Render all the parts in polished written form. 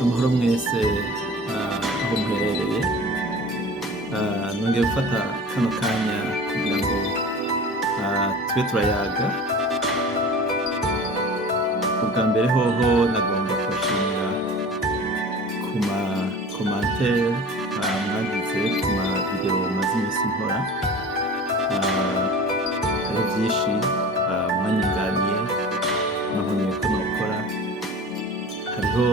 amahoro mwese aho muherereye nongeye gufata kano kanya kugira ngo tube turayaga. Ubwa mbere hoho nagomba kubashimira ku ma commentaire mwagize ku ma video maze iminsi nkora. Hariho byinshi mwanyunganiye mwabonye ko nokora, hariho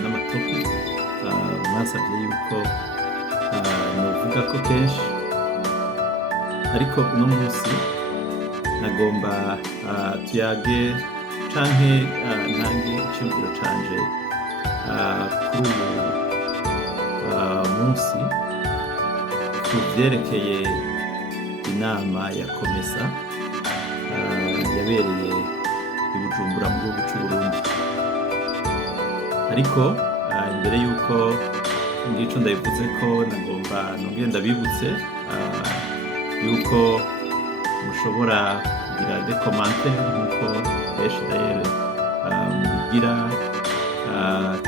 n'amatopic mwasabye yuko novuga ko kenshi, ariko uno munsi nagomba tuyage canke ntange iciyumviro canje kuri ubu munsi ku vyerekeye inama ya komesa yabereye i Bujumbura mu gihugu c'Uburundi. Ariko imbere yuko ngico ndabivuze ko nagomba nongere ndabibutse yuko mushobora kugira des commentaires nkuko benshi d'ailleurs mubigira,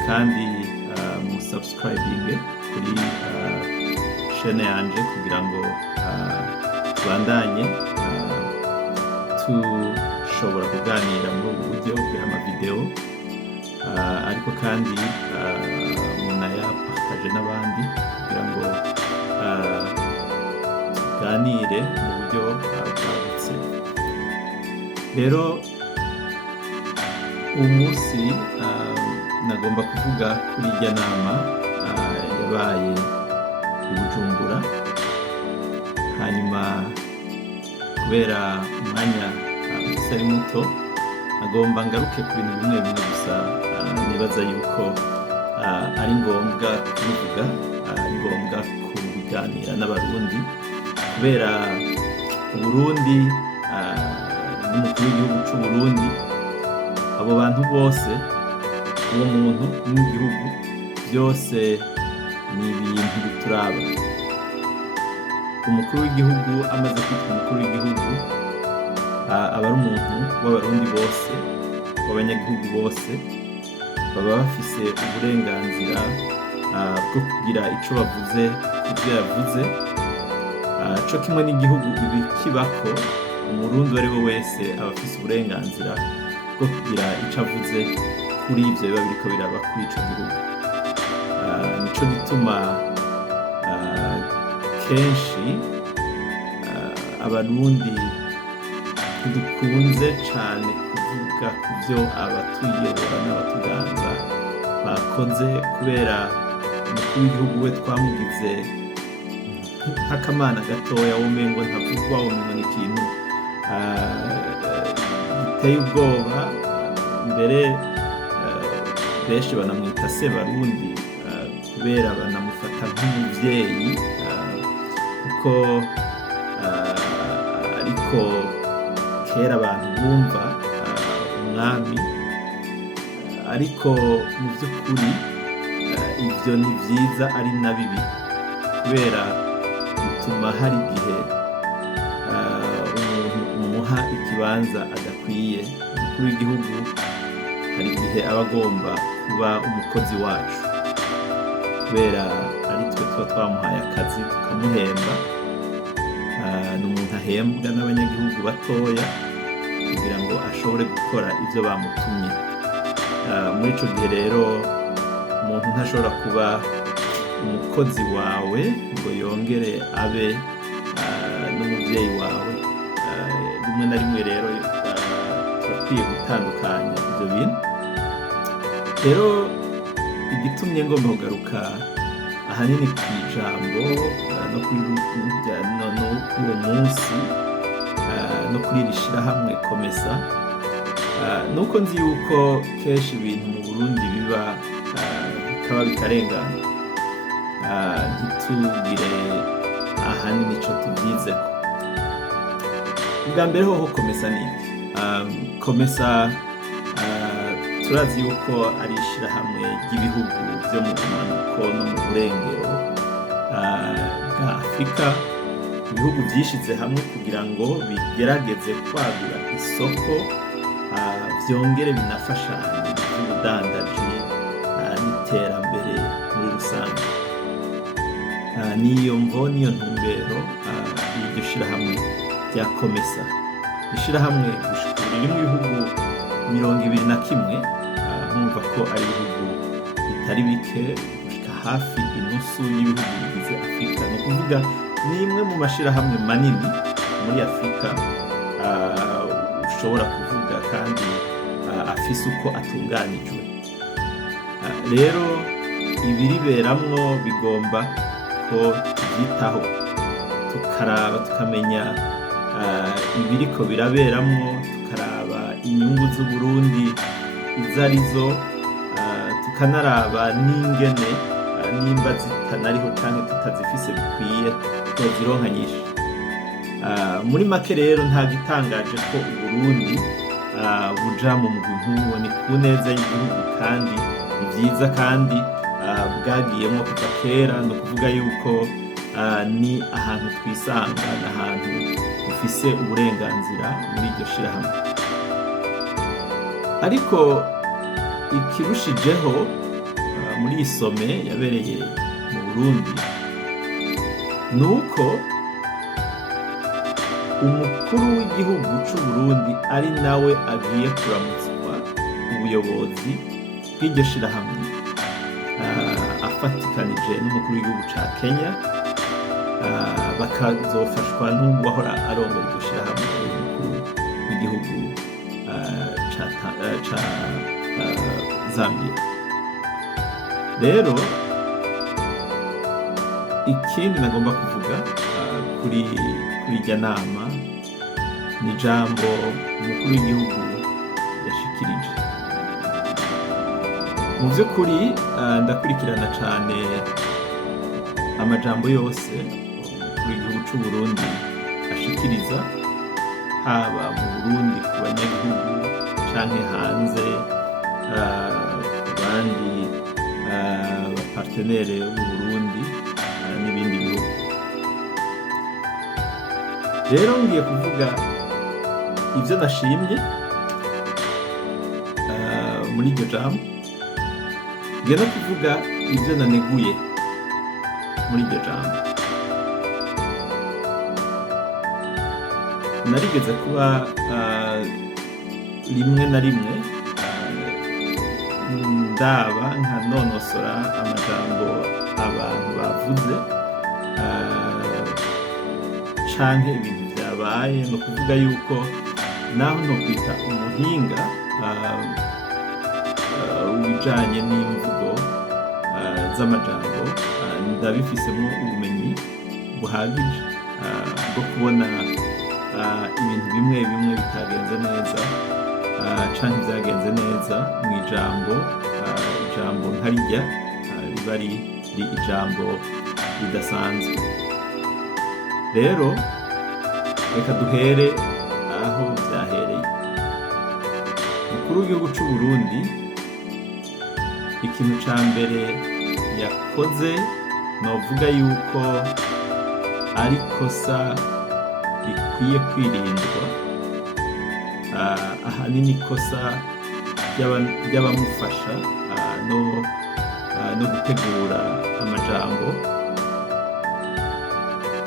kandi mu subscribing kuri chaîne yanje kugira ngo tubandanye tushobora kuganira muri ubu buryo bw'amavideo, ariko kandi munayapartage n'abandi kugira ngo tuganire mu buryo bwagutse. Rero uyu munsi nagomba kuvuga kuri irya nama yabaye i Bujumbura. Hanyuma kubera umwanya utari muto, nagomba ngaruke ku bintu bimwe bimwe gusa nibaza yuko ari ngombwa kubivuga, ari ngombwa kubiganira n'abarundi, kubera Uburundi n'umukuru w'igihugu c'Uburundi, abo bantu bose, uwo muntu n'igihugu byose ni ibintu bituraba. Umukuru w'igihugu amaze kwitwa umukuru w'igihugu aba ari umuntu w'abarundi bose, w'abanyagihugu bose, baba bafise uburenganzira bwo kugira ico bavuze kuvyo yavuze, co kimwe n'igihugu ibikibako. Umurundi uwo ari we wese aba afise uburenganzira bwo kugira ico avuze kuri ivyo biba biriko biraba kuri ico gihugu. Nico gituma kenshi abarundi ntidukunze cane kuvuga ku vyo abatuyobora n'abatuganza bakoze, kubera umukuru w'igihugu we twamugize nk'akamana gatoya womengo ntavugwa, womengo ni ikintu giteye ubwoba. Mbere benshi banamwita se Barundi kubera banamufata nk'umuvyeyi, kuko ariko kera abantu bumva umwami, ariko mu by'ukuri ivyo ni vyiza ari na bibi, kubera bituma hari igihe umuntu umuha ikibanza adakwiye. Umukuru w'igihugu hari igihe aba agomba kuba umukozi wacu, kubera ari twe tuba twamuhaye akazi tukamuhemba. Ni umuntu ahembwa n'abanyagihugu batoya kugira ngo ashobore gukora ivyo bamutumye. Muri ico gihe rero umuntu ntashobora kuba umukozi wawe ngo yongere abe n'umuvyeyi wawe. Rimwe na rimwe rero turakwiye gutandukanya ivyo bintu. Rero igitumye ngomba kugaruka ahanini kw'ijambo no kuri uwo munsi no kuri iri shirahamwe komesa, nuko nzi yuko kenshi ibintu mu Burundi biba bikaba bikarengana, ntitugire ahanini ico tuvyizeko. Ubwa mbere hoho komesa ni iki? Komesa turazi yuko ari ishirahamwe ry'ibihugu vyo mu bumanuko no mu burengero bwa Afrika. Ibihugu vyishize hamwe kugira ngo bigerageze kwagura isoko vyongere binafashanye by'ubudandaji n'iterambere muri rusange. Niyo mvo niyo ntumbero y'iryo shirahamwe rya komesa. Ishirahamwe ririmo ibihugu 21, mwumva ko ari ibihugu bitari bike, gushika hafi inusu y'ibihugu bigize Afrika. Ni ukuvuga ni imwe mu mashirahamwe manini muri Afrika ushobora kuvuga kandi afise uko atunganijwe. Rero ibiriberamwo bigomba ko tubyitaho, tukaraba tukamenya ibiriko biraberamwo, tukaraba inyungu z'Uburundi izo arizo, tukanaraba n'ingene nimba zitanariho canke tutazifise bikwiye twozironka nyinshi. Muri make rero nta gitangaje ko Uburundi buja mu mugwi nk'uwo. Ni ku neza y'igihugu kandi ni vyiza kandi bwagiyemwo kuva kera. Ni ukuvuga yuko ni ahantu twisanga, ni ahantu dufise uburenganzira muri iryo shirahamwe. Ariko ikirushijeho muri iyi some yabereye mu Burundi ni uko umukuru w'igihugu c'Uburundi ari nawe agiye kuramutswa ubuyobozi bw'iryo shirahamwe, afatikanije n'umukuru w'igihugu ca Kenya, bakazofashwa n'uwahora arongoye iryo shirahamwe, umukuru w'igihugu ca Zambia. Rero ikindi nagomba kuvuga kuri irya nama ni ijambo umukuru w'igihugu yashikirije. Mu vy'ukuri ndakurikirana cane amajambo yose umukuru w'igihugu c'Uburundi ashikiriza, haba mu Burundi ku banyagihugu canke hanze ku bandi bapartenere b'Uburundi n'ibindi bihugu. Rero ngiye kuvuga ivyo nashimye muri iryo jambo, ngiye no kuvuga ivyo naneguye muri iryo jambo. Narigeze kuba rimwe na rimwe ndaba nkanonosora amajambo abantu bavuze canke ibintu vyabaye. No kuvuga yuko naho no kwita umuhinga ubijanye n'imvugo z'amajambo, ndabifisemo ubumenyi buhagije bwo kubona ibintu bimwe bimwe bitagenze neza canke vyagenze neza mw'ijambo. Ijambo nkarirya riba ari ijambo ridasanzwe. Rero reka duhere aho vyahereye. Umukuru w'igihugu c'Uburundi ikintu ca mbere yakoze novuga yuko ari kosa rikwiye kwirindwa, ahanini ikosa ry'abamufasha no gutegura amajambo.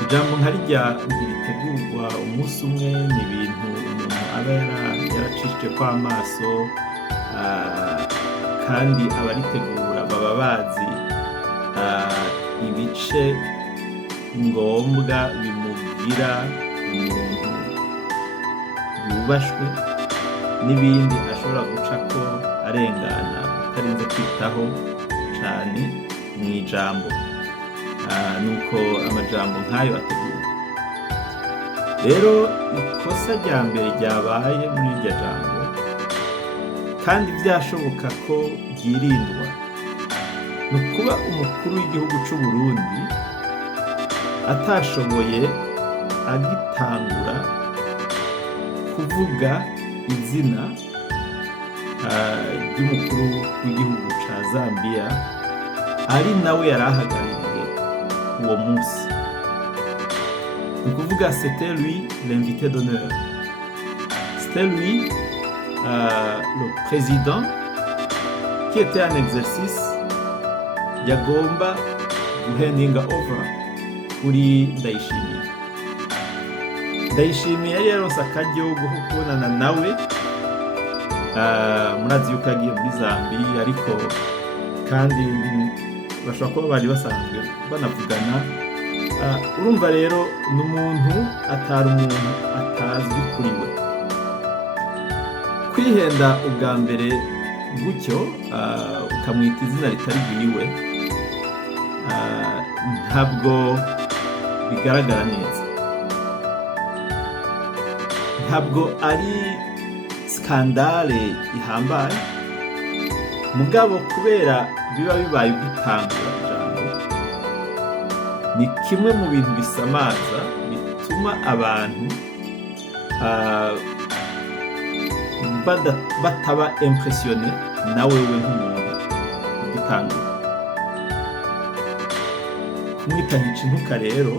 Ijambo nkarirya ntiritegurwa umunsi umwe, ni ibintu umuntu aba yaracishije kw'amaso, kandi abaritegura baba bazi ibice ngombwa bimugira umuntu yubashwe n'ibindi ashobora gucako arengana atarinze kwitaho cane mw'ijambo. Nuko amajambo nk'ayo ategurwa. Rero ikosa rya mbere ryabaye muri iryo jambo, kandi vyashoboka ko ryirindwa, ni ukuba umukuru w'igihugu c'Uburundi atashoboye agitangura kuvuga izina ry'umukuru w'igihugu ca Zambia, ari nawe yarahagarariye uwo munsi. Ni ukuvuga c'était lui l'invité d'honneur, c'était lui le président qui était en exercice yagomba guhendinga over kuri Ndayishimiye. Ndayishimiye yari yaronse akaryo ko kubonana nawe, murazi yuko yagiye muri Zambia, ariko kandi bashobora kuba bari basanzwe banavugana. Urumva rero ni umuntu atari umuntu atazwi kuri we. Kwihenda ubwa mbere gutyo ukamwita izina ritari ryiwe ntabwo bigaragara neza, ntabwo ari skandale ihambaye, mugabo kubera biba bibaye ugitangura ijambo, ni kimwe mu bintu bisamaza bituma abantu bataba impressione na wewe nk'umuntu ugitangura. Kumwita Nticintuka rero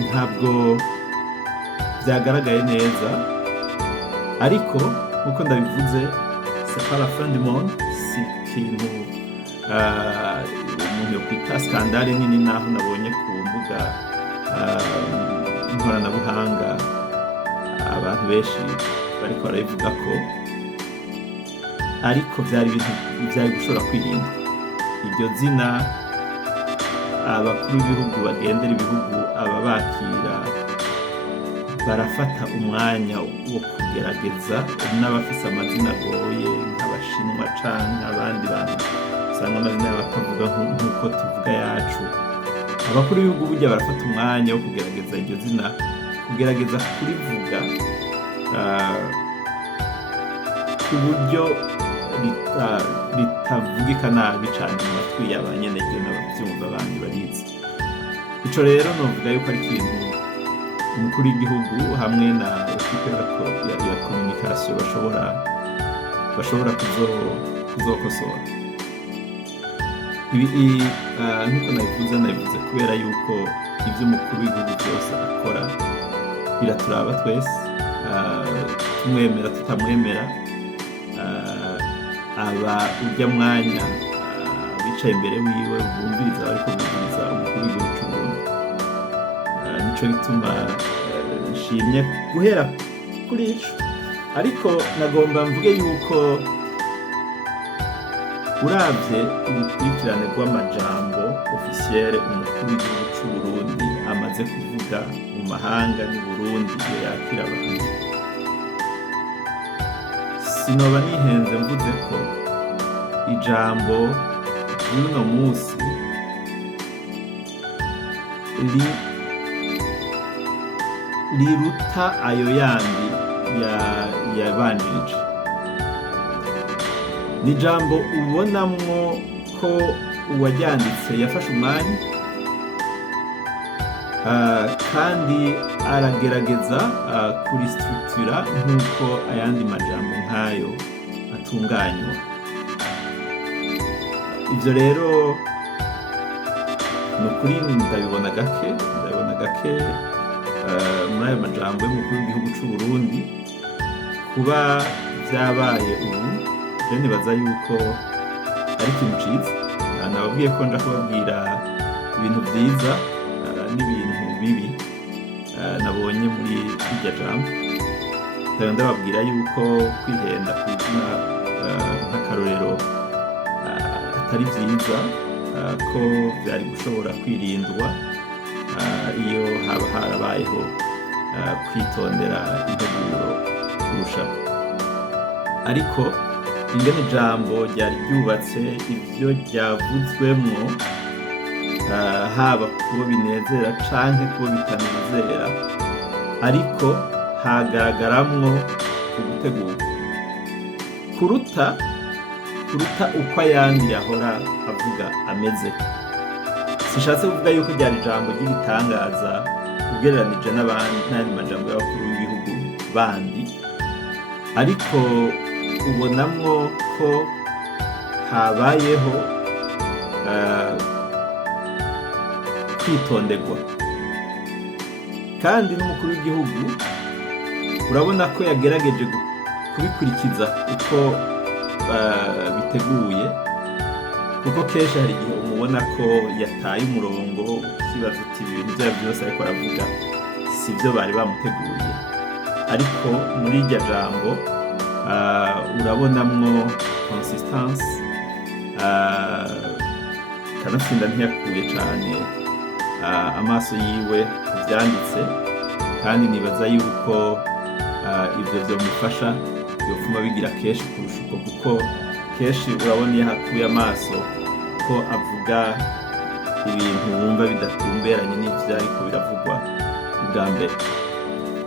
ntabwo byagaragaye neza, ariko nkuko ndabivuze c'est pas la fin du monde, si ikintu umuntu yokwita skandale nini, naho nabonye ku mbuga nkoranabuhanga abantu benshi bariko barabivuga ko, ariko byari ibintu byari gushobora kwirinda. Iryo zina abakuru b'ibihugu bagendera ibihugu ababakira barafata umwanya wo kugerageza, n'abafise amazina agoye nk'Abashinwa canke abandi bantu usanga amazina yabo batavuga nk'uko tuvuga yacu. Abakuru b'ibihugu burya barafata umwanya wo kugerageza iryo zina, kugerageza kurivuga ku buryo ritavugika nabi cane mu matwi y'abanyenegyo n'abavyumva abandi barizi. Ico rero novuga yuko ari ikintu umukuru w'igihugu hamwe na equipe ya communication bashobora kuzokosora. Ibi nkuko nabivuze kubera yuko ivyo umukuru w'igihugu byose akora biraturaba twese, tumwemera tutamwemera, aba urya mwanya bicaye imbere wiwe bumviriza bariko bumviriza umukuru w'igihugu c'Uburundi. Nico gituma nshimye guhera kuri ico, ariko nagomba mvuge yuko uravye urukurikirane rw'amajambo officiel umukuru w'igihugu c'Uburundi amaze kuvuga mu mahanga n'u Burundi iyo yakira abantu, sinoba nihenze mvuze ko ijambo ry'uno musi riruta ayo yandi yabanjirije. Ni ijambo ubonamwo ko uwaryanditse yafashe umwanya, kandi aragerageza kuristructura nk'uko ayandi majambo nk'ayo atunganywa. Ivyo rero ni ukuri ndabibona gake muri ayo majambo y'umukuru w'igihugu c'Uburundi. Kuba vyabaye ubu rero nibaza yuko ari ikintu ciza. Nababwiye ko nja kubabwira ibintu vyiza n'ibintu bibi nabonye muri iryo jambo. Ndababwira yuko kwihenda kw'izina nk'akarorero atari vyiza, ko vyari gushobora kwirindwa iyo haba harabayeho kwitondera integuro kurushaho. Ariko ingene ijambo ryari ryubatse, ivyo ryavuzwemwo, haba kubo binezera canke kubo bitanezera, ariko hagaragaramwo ugutegura kuruta uko ayandi yahora avuga ameze. Sishatse kuvuga yuko ryari ijambo ry'igitangaza ugereranije n'ayandi majambo y'abakuru b'ibihugu bandi, ariko ubonamwo ko habayeho kwitonderwa, kandi n'umukuru w'igihugu urabona ko yagerageje kubikurikiza uko biteguye, kuko kenshi hari igihe umubona ko yataye umurongo ukibaza uti ibintu byabo byose ariko aravuga si byo bari bamuteguriye, ariko muri iryo jambo urabonamwo consistance, kanatsinda ntiyakuye cyane amaso yiwe ku byanditse, kandi nibaza yuko ibyo byamufasha byotuma bigira kenshi kurusha uko, kuko kenshi urabona iyo hakuye amaso ko avuga ibintu wumva bidatumberanye n'ibyo ariko biravugwa ubwa mbere.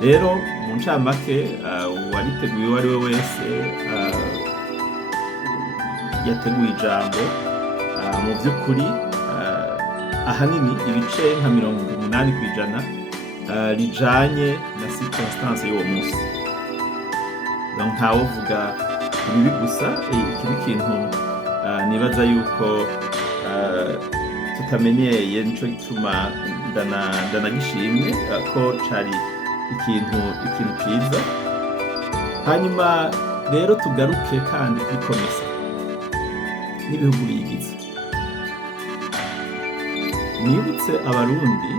Rero mu ncamake uwariteguye uwo ari we wese yateguye ijambo mu by'ukuri ahanini ibice nka 80% rijanye na circonstance y'uwo munsi. Donc ntawovuga ibibi gusa, iki ni ikintu nibaza yuko tutamenyeye, nico gituma ndanagishimye ko cari ikintu ciza. Hanyuma rero tugaruke kandi kuri komesa n'ibihugu biyigize. Nibutse abarundi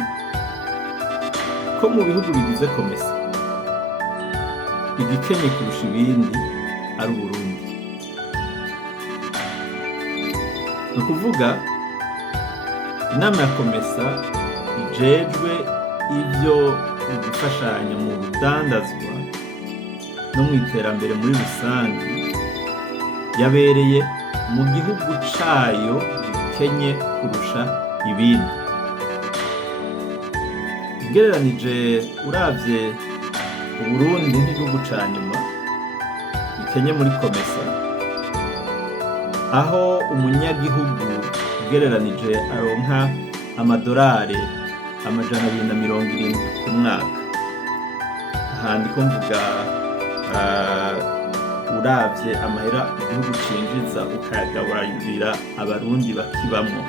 ko mu bihugu bigize komesa igikenye kurusha ibindi ari Uburundi. Ni ukuvuga inama ya komesa ijejwe ibyo gufashanya mu rudandazwa no mu iterambere muri rusange yabereye mu gihugu cayo gikenye kurusha ibindi. Ugereranije uravye Uburundi nk'igihugu ca nyuma gikenye muri komesa, aho umunyagihugu ugereranije aronka amadolari 270 ku mwaka. Aha ndiko mvuga uravye amahera igihugu cinjiza ukayagaburira abarundi bakibamwo,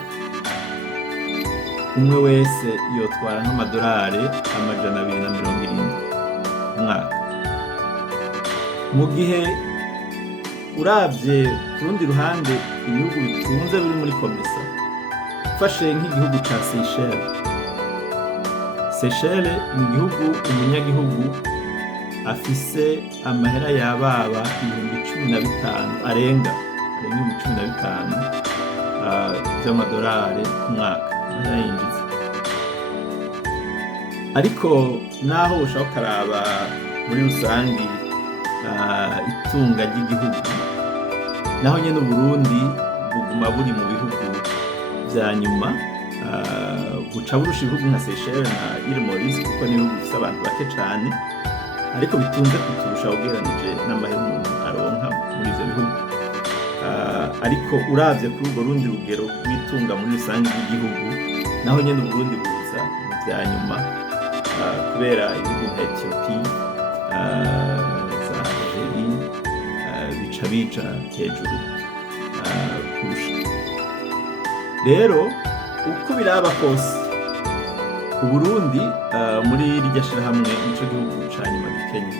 umwe wese yotwara nk'amadolari 270 ku mwaka. Mu gihe uravye ku rundi ruhande ibihugu bitunze biri muri komesa, ufashe nk'igihugu ca Seychelles ni igihugu umunyagihugu afise amahera yababa 15,000 arenga 15,000 by'amadolari ku mwaka amahera yinjiza. Ariko naho ushaka ukaraba muri rusangi itunga ry'igihugu, naho nyene Uburundi buguma buri mu bihugu vya nyuma, buca burusha ibihugu nka Seychelles na Île Maurice kuko ni ibihugu bifise abantu bake cane, ariko bitunze kuturusha ugereranije n'amahera umuntu aronka muri ivyo bihugu. Ariko uravye kuri urwo rundi rugero rw'itunga muri rusange ry'igihugu, naho nyene Uburundi buza mu vya nyuma kubera ibihugu nka Ethiopia, za Algeria bica bija hejuru kurusha. Rero uko biraba kose Uburundi muri iryo shirahamwe nico gihugu ca nyuma gikenye.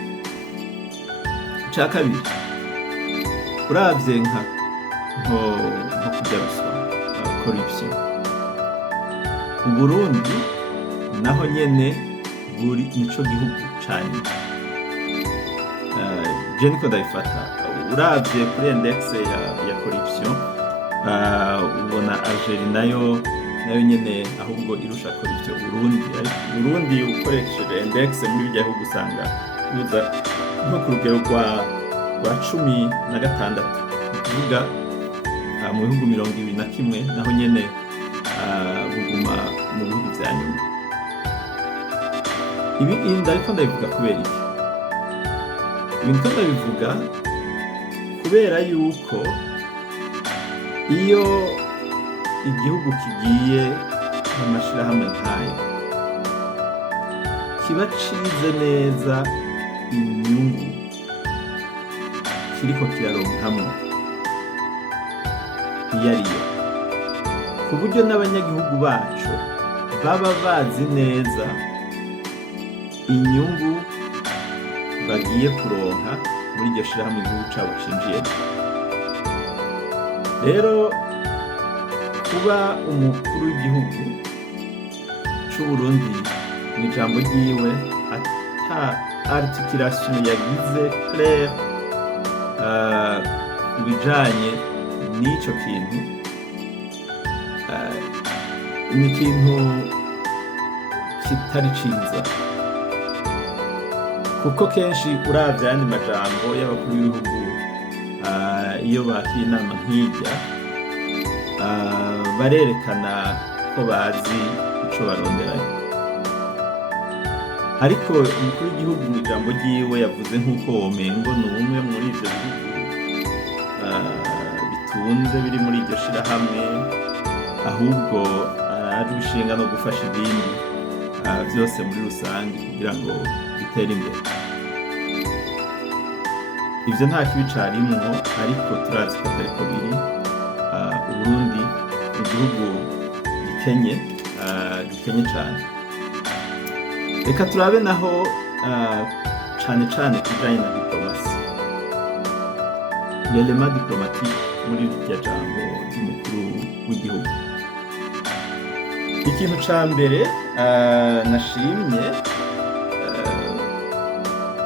Ica kabiri, uravye nko kurya ruswa, corruption, Uburundi naho nyene buri nico gihugu ca nyuma. Je niko ndabifata, uravye kuri index ya corruption ubona Algeria nayo nyene ahubwo irusha corruption Uburundi ukoresheje index muri bijya bihugu usanga buza nko ku rugero rwa 16, ukuvuga mu bihugu 21 naho nyene buguma mu bihugu vya nyuma. Ibi ariko ndabivuga kubera iki? Ibi ndabivuga kubera yuko iyo igihugu kigiye mu mashirahamwe nk'ayo kiba cize neza inyungu kiriko kiraronkamwo iyo ariyo, ku buryo n'abanyagihugu bacu baba bazi neza inyungu bagiye kuronka muri iryo shirahamwe igihugu cabo cinjiyemo. Rero kuba umukuru w'igihugu c'Uburundi mw'ijambo ryiwe ata articulation yagize claire ku bijanye n'ico kintu, ni ikintu kitari ciza, kuko kenshi uravye ayandi majambo y'abakuru b'ibihugu iyo bakira inama nk'irya barerekana ko bazi ico baronderayo, ariko umukuru w'igihugu mw'ijambo ryiwe yavuze nk'uko womengo ni umwe muri ivyo bihugu bitunze biri muri iryo shirahamwe, ahubwo araje ishinga no gufasha ibindi vyose muri rusange kugira ngo bitere imbere. Ivyo nta kibi carimwo, ariko turazi ko atariko biri. Uburundi ni igihugu gikenye cane. Reka turabe naho cane cane kubijanye na diplomasi, l'élément diplomatique muri iryo jambo ry'umukuru w'igihugu. Ikintu ca mbere nashimye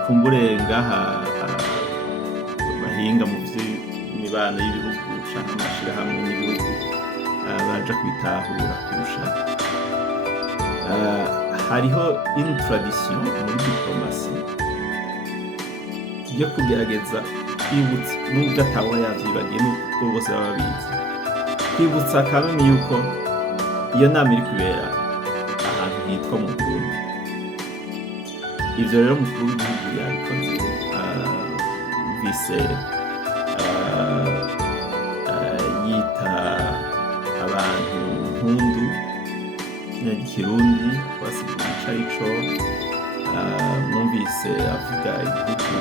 kumbure ngaha bahinga mu vy'imibano y'ibihugu canke amashirahamwe n'ibihugu baja kwitahura kurusha, hariho une tradition muri diplomasi yo kugerageza kwibutsa, nubwo atawe yavyibagiye, nubwo bose baba babizi, kwibutsa kamwe yuko iyo nama iri kubera ahantu hitwa mu Burundi. Ivyo rero umukuru w'igihugu yabikoze, vise yita abantu mpundu yadhikirije basigura ico arico, mwumvise avuga igihugu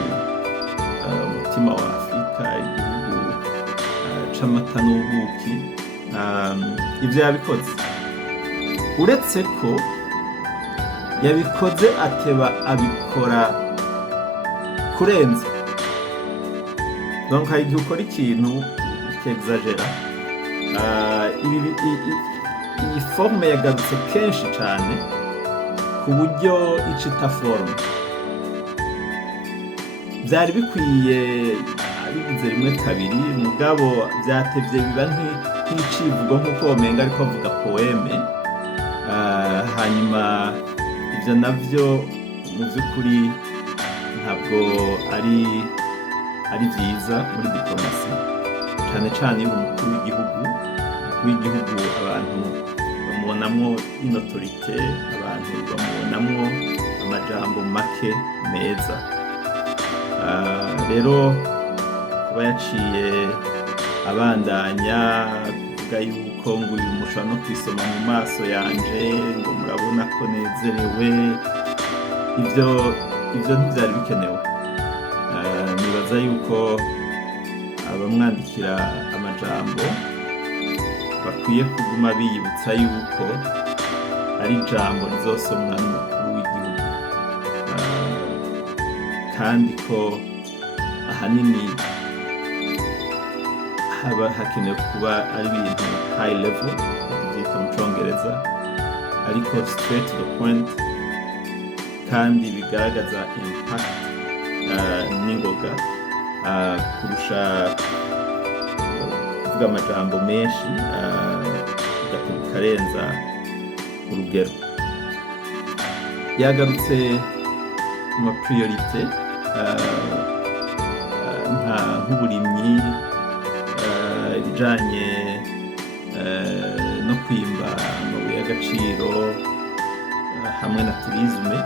umutima wa Afrika, igihugu c'amata n'ubuki. Ivyo yabikoze, uretse ko yabikoze ateba abikora kurenza, donc hari igihe ukora ikintu ukexagera. Iyi forme yagarutse kenshi cane ku buryo icita forme. Vyari bikwiye abivuze rimwe kabiri, mugabo vyatevye biba nk'icivugo nk'uko womenga ariko avuga poeme. Hanyuma ivyo navyo mu vy'ukuri ntabwo ari vyiza muri diplomasi, cane cane iyo umukuru w'igihugu abantu bamubonamwo inotorite, abantu bamubonamwo amajambo make meza. Rero kuba yaciye abandanya kuvuga yuko ngo uyu mushobora no kwisoma mu maso yanje, ngo murabona ko nezerewe, ivyo ntivyari bikenewe. Nibaza yuko abamwandikira amajambo bakwiye kuguma biyibutsa yuko ari ijambo rizosomwa n'umukuru w'igihugu, kandi ko ahanini haba hakenewe kuba ari ibintu high level tuvyita mu congereza, ariko straight to the point, kandi bigaragaza impact n'ingoga kurusha kuvuga amajambo menshi ugateba ukarenza urugero. Yagarutse ku ma priorite nk'uburimyi, ibijanye no kwimba amabuye y'agaciro hamwe na tourisme.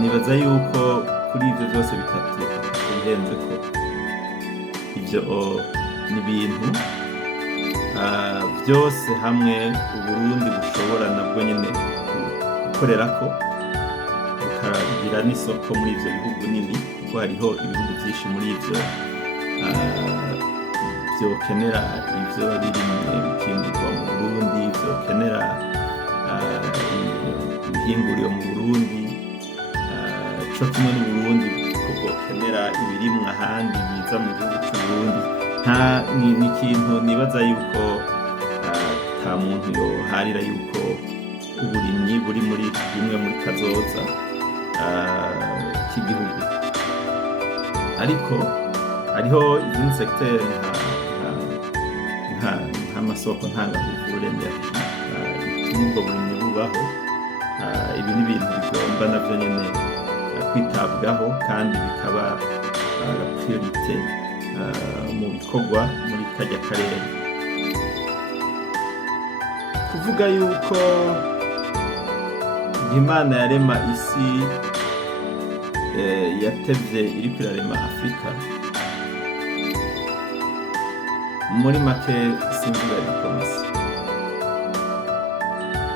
Nibaza yuko kuri ivyo vyose bitatu bihenzeko, ivyo ni ibintu vyose hamwe Uburundi bushobora nabwo nyene gukorerako, bukagira n'isoko muri ivyo bihugu nini, kuko hariho ibihugu vyinshi muri ivyo vyokenera ivyo birimye bikimburwa mu Burundi, vyokenera ibihinguriro mu Burundi, co kimwe n'Uburundi ko bwokenera ibirimwa ahandi biza mu gihugu c'Uburundi. Ni ikintu nibaza yuko ata muntu yoharira yuko uburimyi buri muri bimwe muri kazoza k'igihugu. Ariko hariho izindi secteur nk'amasoko ntanganguvu y'energie bituma ubwo burimyi bubaho. Ibi ni ibintu bigomba navyo nyene kwitabwaho kandi bikaba priorite mu bikorwa muri karya karere. Kuvuga yuko Imana yarema isi yatevye iriko irarema Afrika, muri make simvuga diplomasi.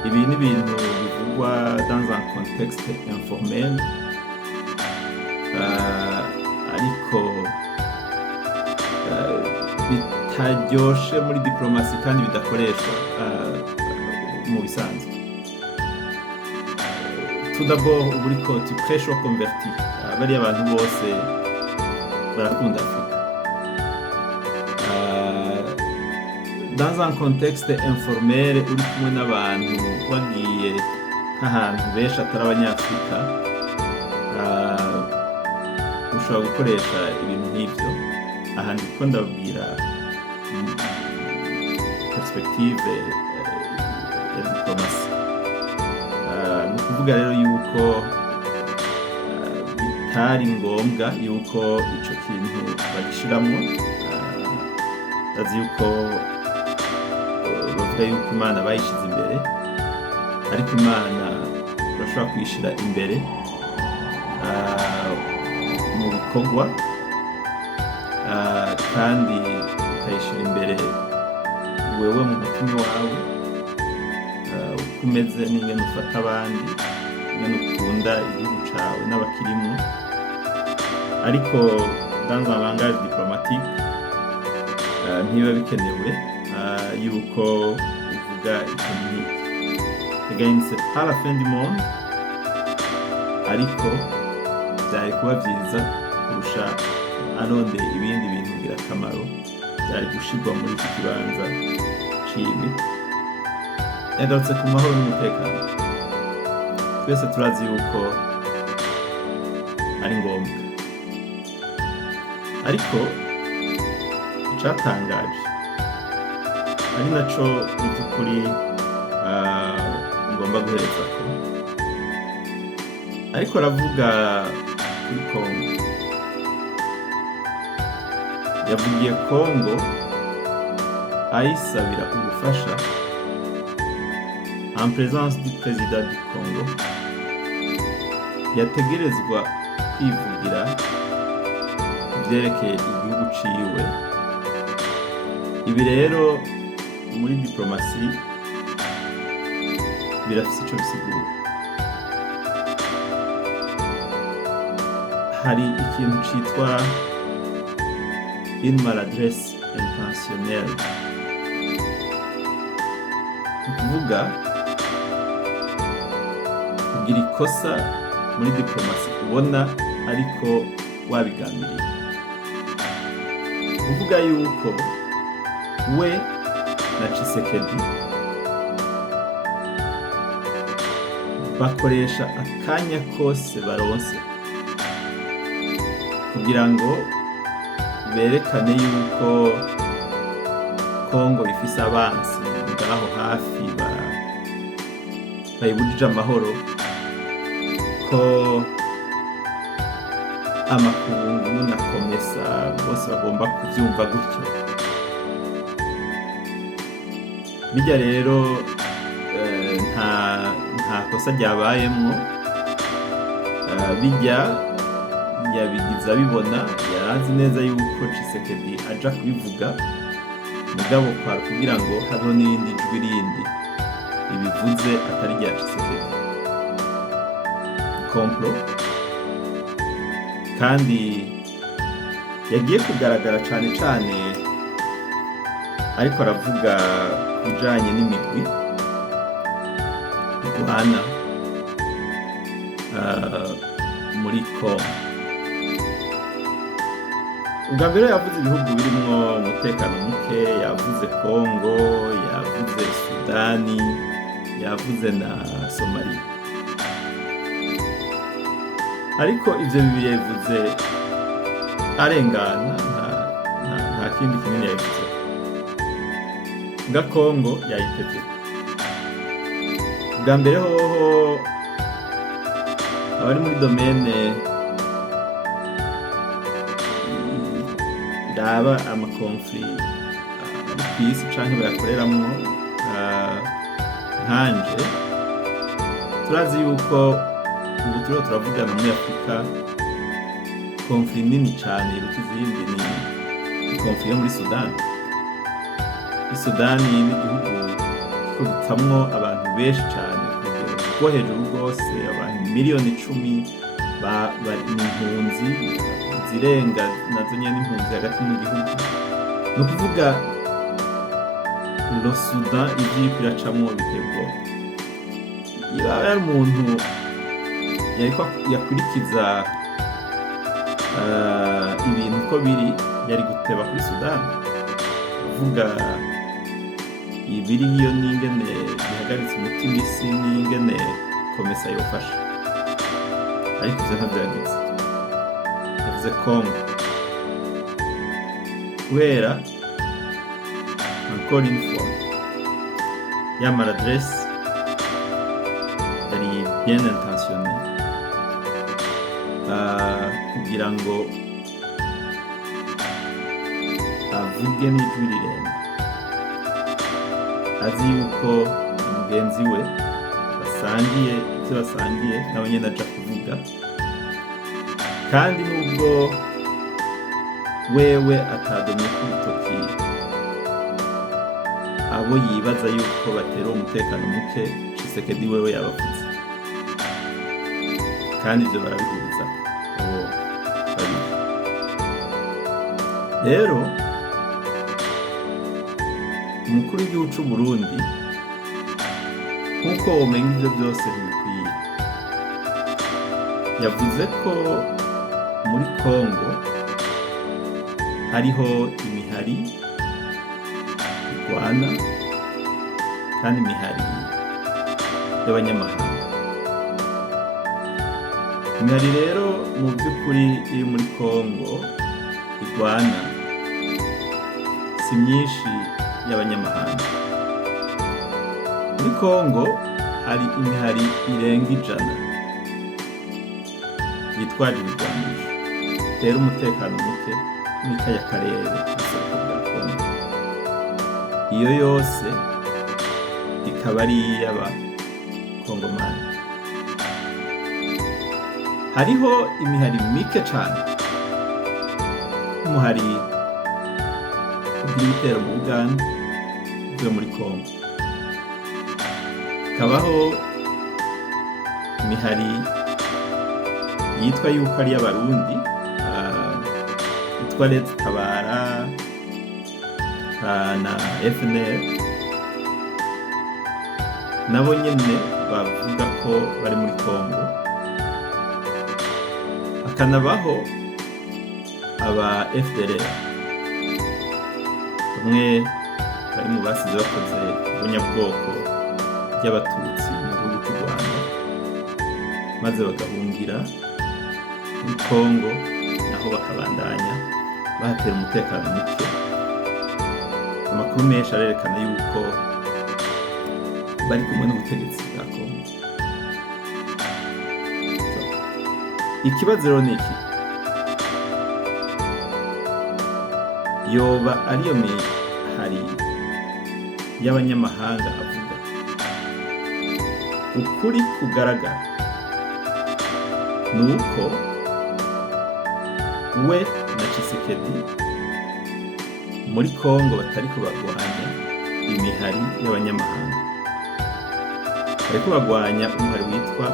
Ibi ni ibintu bivugwa dans un contexte informel, ariko bitaryoshe muri diplomasi kandi bidakoreshwa mu bisanzwe. Tout d'abord uba uriko tu prêches aux convertis, bariya abantu bose barakunda Afrika. Dans un contexte informel uri kumwe n'abantu wagiye nk'ahantu benshi atari abanyafrika, ushobora gukoresha ibintu nk'ivyo. Aha ndiko ndababwira perspective ya diplomasi. Ni ukuvuga rero yuko bitari ngombwa yuko ico kintu bagishiramwo. Ndazi yuko bavuga yuko Imana bayishize imbere, ariko Imana urashobora kuyishira imbere mu bikorwa, kandi ukayishira imbere wewe mu mutima wawe, uko umeze n'ingene ufata abandi, ingene ukunda igihugu cawe n'abakirimwo. Ariko dans un langage diplomatique ntibiba bikenewe yuko uvuga ikintu nk'iki. Again, c'est pas la fin du monde, ariko byari kuba vyiza kurusha arondeye ibindi bintu ngirakamaro byari gushirwa muri iki kibanza cibi. Yagarutse ku mahoro n'umutekano. Twese turazi yuko ari ngombwa, ariko icatangaje ari naco mu by'ukuri ngomba guherezako, ariko aravuga kuri Congo. Yavugiye Congo ayisabira ubufasha en présence du président du Congo, yategerezwa kwivugira kuvyerekeye igihugu ciwe. Ibi rero muri diplomasi birafise ico bisigura. Hari ikintu citwa une maladresse intentionnelle. Ni ukuvuga kugira ikosa muri diplomasi ubona ariko wabigambiriye. Kuvuga yuko we na Tshisekedi bakoresha akanya kose baronse kugira ngo berekane yuko Congo ifise abansi ngaho hafi bayibujije amahoro, ko amakungu na komesa bose bagomba kuvyumva gutyo. Bijya rero nta kosa ryabayemwo. Bijya yabigize abibona, yarazi neza yuko Tshisekedi aja kubivuga, mugabo kwa kugira ngo hariho n'irindi jwi rindi ibivuze atari rya Tshisekedi. Complot kandi yagiye kugaragara cane cane ariko aravuga bijanye n'imigwi igwana muri Congo. Ubwa mbere yavuze ibihugu birimwo umutekano muke, yavuze Congo, yavuze Sudani, yavuze na Somalia. Ariko ivyo bibiri yavuze arengana, nta kindi kinini yavuze. Nga Kongo yayitevye. Bwa mbere hoho abari muri domene ndaba amakonflit ari kw'isi canke bayakoreramwo nkanje, turazi yuko ubu turiho turavugana muri Afurika konflit nini cane iruta izindi ni konflit yo muri Sudani. Sudani ni igihugu gipamwo abantu benshi cane ku rugero rwo hejuru rwose, abantu miliyoni 10 bari impunzi zirenga nazo nyene impunzi hagati mu gihugu. Ni ukuvuga lo Sudan ivyiko iracamwo bitego. Iyo yari umuntu yariko yakurikiza ibintu uko biri, yari guteba kuri Sudani kuvuga ibiriyo n'ingene bihagaritse umutima isi n'ingene komesa yofasha. Ariko ivyo ntavyagize. Yavuze Kongo kubera encore une fois ya maladresse yari bien intentionnée kugira ngo avuge n'ijwi rirenga, azi yuko mugenzi we basangiye ivyo basangiye nawe nyene aja kuvuga, kandi nubwo wewe atadomye ku rutoki abo yibaza yuko batera umutekano muke, Tshisekedi wewe yabavuze, kandi ivyo barabihuriza abo babiri. Rero umukuru w'igihugu c'Uburundi nkuko womenga ivyo vyose ntibikwiye, yavuze ko muri Kongo hariho imihari igwana kandi imihari y'abanyamahanga. Imihari rero mu vy'ukuri iri muri Kongo igwana si myinshi y'abanyamahanga. Muri Kongo hari imihari irenga 100 yitwaje ibigwanisho itera umutekano muke muri kaya karere k'ubuseruko bwa Kongo. Iyo yose ikaba ari iy'abakongomani. Hariho imihari mike cane, umuhari ugira ibitero mu Uganda uvuye muri Kongo. Kabaho imihari yitwa yuko ari y'abarundi, yitwa Leta Tabara na FNL, nabo nyene bavuga ko bari muri Kongo. Hakanabaho aba FDL, bamwe bari mu basize bakoze ubunyabwoko by'abatutsi mu gihugu cy'u Rwanda, maze bagahungira muri Kongo, naho bakabandanya bahatera umutekano muke. Amakuru menshi arerekana yuko bari kumwe n'ubutegetsi bwa Kongo. Ikibazo rero ni iki? Yoba ariyo mihari y'abanyamahanga avuga? Ukuri kugaragara nuko we na Tshisekedi muri Kongo batariko bagwanya imihari y'abanyamahanga, bariko bagwanya umuhari witwa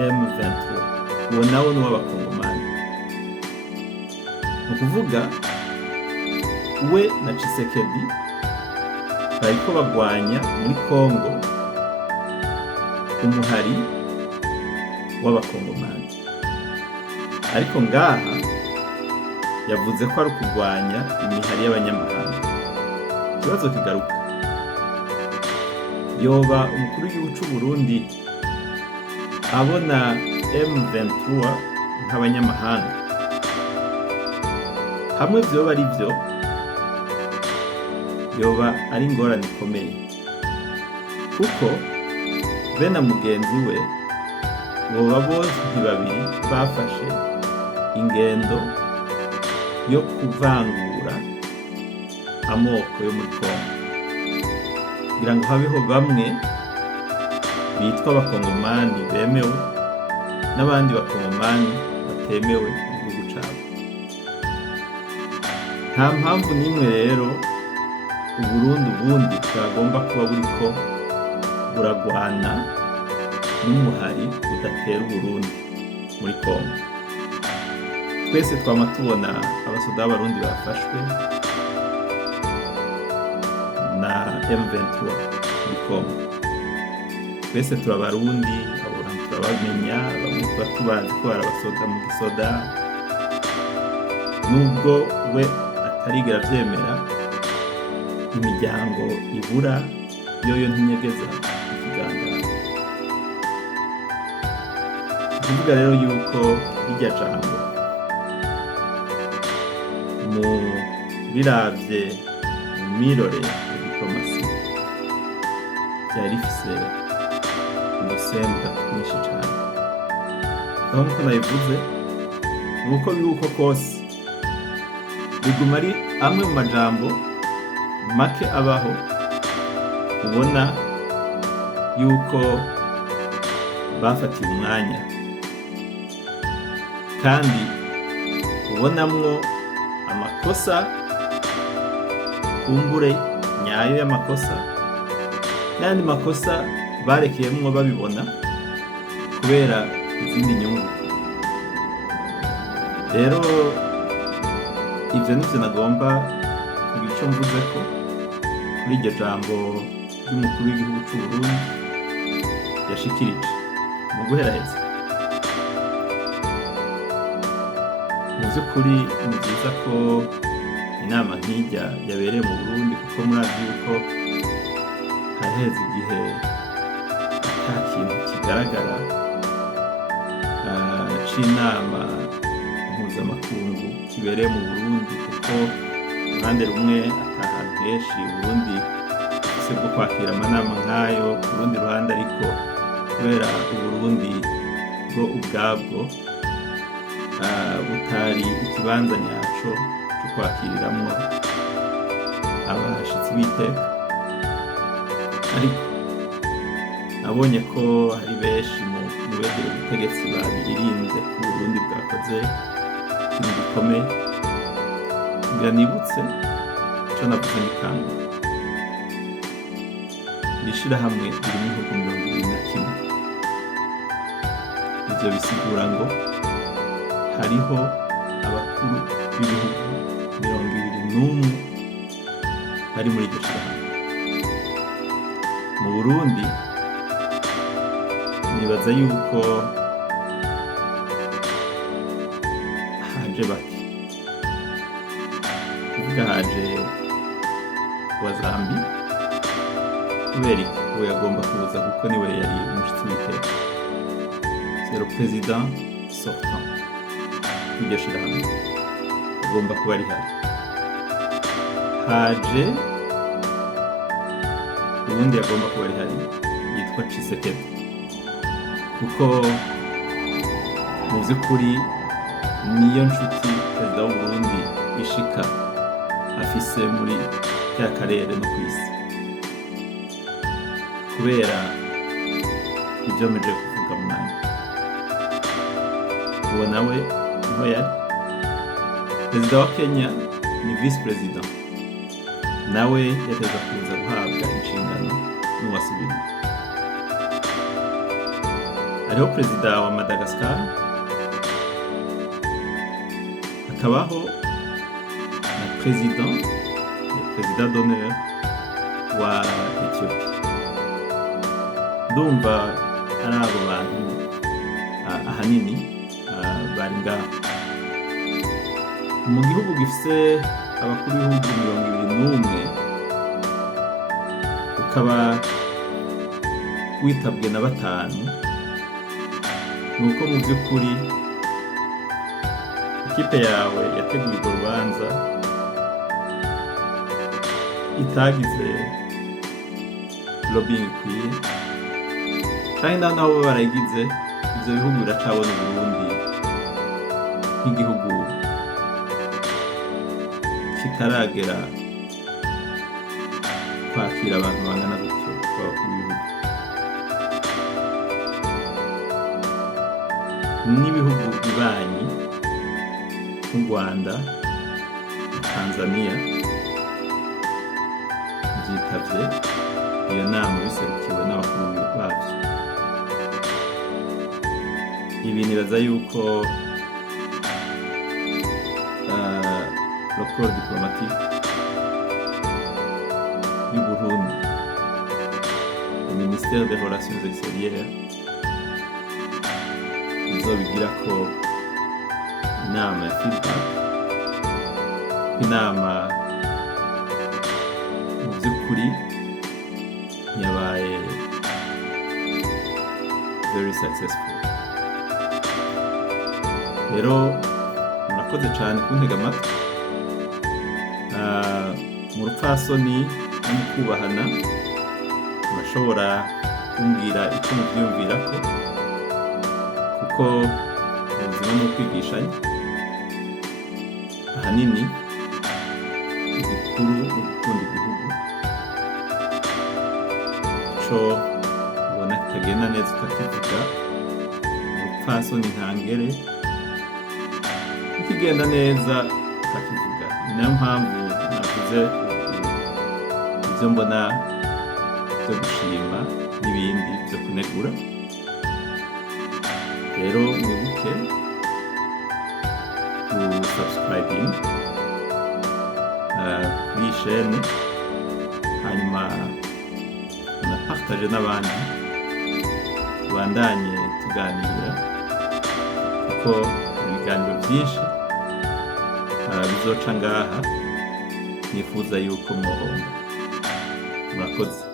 M23. Uwo nawo ni w'abakongomani. Ni ukuvuga we na Tshisekedi bariko bagwanya muri Kongo umuhari w'abakongomani, ariko ngaha yavuze ko ari ukugwanya imihari y'abanyamahanga. Ikibazo kigaruka, yoba umukuru w'igihugu c'Uburundi abona M23 nk'abanyamahanga? Hamwe vyoba ari vyo, yoba ari ingorane ikomeye, kuko be na mugenzi we boba bose babiri bafashe ingendo yo kuvangura amoko yo muri Kongo kugira ngo habeho bamwe bitwa abakongomani bemewe n'abandi bakongomani batemewe mu gihugu cabo. Nta mpamvu n'imwe rero Uburundi ubundi bwagomba kuba buriko buragwana n'umuhari udatera Uburundi muri Kongo. Twese twama tubona abasoda b'abarundi bafashwe na M23 muri Kongo. Twese turabarundi, abo bantu turabamenya, bamwe tuba tubazi ko ari abasoda mu gisoda, nubwo we atarigera avyemera. Imiryango ibura yoyo ntinyegeza ikiganiro. Kuvuga rero yuko irya jambo mu biravye mu mirore ya diplomasi ryari rifise ubusembwa bwinshi cane. Aho nkuko nabivuze, nuko biri uko kose biguma ari amwe mu majambo make abaho ubona yuko bafatiye umwanya, kandi ubonamwo amakosa, kumbure nyayo y'amakosa, n'ayandi makosa barekeyemwo babibona kubera izindi nyungu. Rero ivyo nivyo nagomba kugira ico mvuzeko kuri iryo jambo ry'umukuru w'igihugu c'Uburundi yashikirije mu guheraheza. Mu vy'ukuri ni vyiza ko inama nk'irya yabereye mu Burundi, kuko murazi yuko haheze igihe ata kintu kigaragara c'inama mpuzamakungu kibereye mu Burundi, kuko uruhande rumwe ata hantu henshi Uburundi bufise bwo kwakira amanama nk'ayo, ku rundi ruhande ariko kubera Uburundi bwo ubwabwo butari ikibanza nyaco co kwakiriramwo abashitsi b'iteka. Ariko nabonye ko hari benshi mu begera ubutegetsi babiririnze ko Uburundi bwakoze ikintu gikomeye. Ngira nibutse ico navuze n'ikanga, iri shirahamwe ririmwo ibihugu 21. Ivyo bisigura ngo hariho abakuru b'ibihugu 21 bari muri iryo shirahamwe. Mu Burundi nibaza yuko haje bake, kuvuga haje wa Zambi. Kubera iki? Uwo yagomba kuza kuko niwe yari umushitsi w'iteka, c'est le président sortant w'iryo shirahamwe, agomba kuba ari hari. Haje uwundi yagomba kuba ari hari yitwa Tshisekedi, kuko mu vy'ukuri niyo nshuti perezida w'Uburundi ishika afise muri ka karere no kw'isi. Kubera ivyo mpejeje kuvuga mu mwanya, uwo nawe niho yari. Perezida wa Kenya ni vice president, nawe yategerezwa kuza guhabwa inshingano n'uwasubiriye. Hariho perezida wa Madagascar, hakabaho na president d'honneur wa Ethiopie. Ndumva ari abo bantu ahanini bari ngaho. Mu gihugu gifise abakuru b'ibihugu 21, ukaba witabwe na 5 nuko mu by'ukuri ikipe yawe yateguye urwo rubanza itagize lobbying ikwiye, kandi naho barayigize ivyo bihugu biracabona Uburundi nk'igihugu kitaragera kwakira abantu bangana gutyo b'abakuru b'ibihugu. N'ibihugu bibanyi nk'u Rwanda, Tanzania vyitavye iyo nama biserukiwe n'abakuru bavyo. Ibi nibaza yuko le corps diplomatique du Burundi, le ministère des Relations Extérieures, bizobigirako inama ya feedback, inama mu by'ukuri yabaye very successful. Rero murakoze cyane kuntega amatwi, mu rupfasoni no mu kubahana murashobora kumbwira icyo mubyiyumvirako, kuko ubuzima ni ukwigishanya. Ahanini igikuru ni gukunda igihugu, ico ubona kitagenda neza ukakivuga, urupfasoni ntangere, ikigenda neza ukakivuga. Ni nayo mpamvu navuze ibyo mbona byo gushima n'ibindi byo kunegura. Rero mwibuke subscribing kuri iyi chaîne, hanyuma munapartage n'abandi, tubandanye tuganira, kuko hari ibiganiro byinshi bizoca ngaha nifuza yuko mwohomba. Murakoze.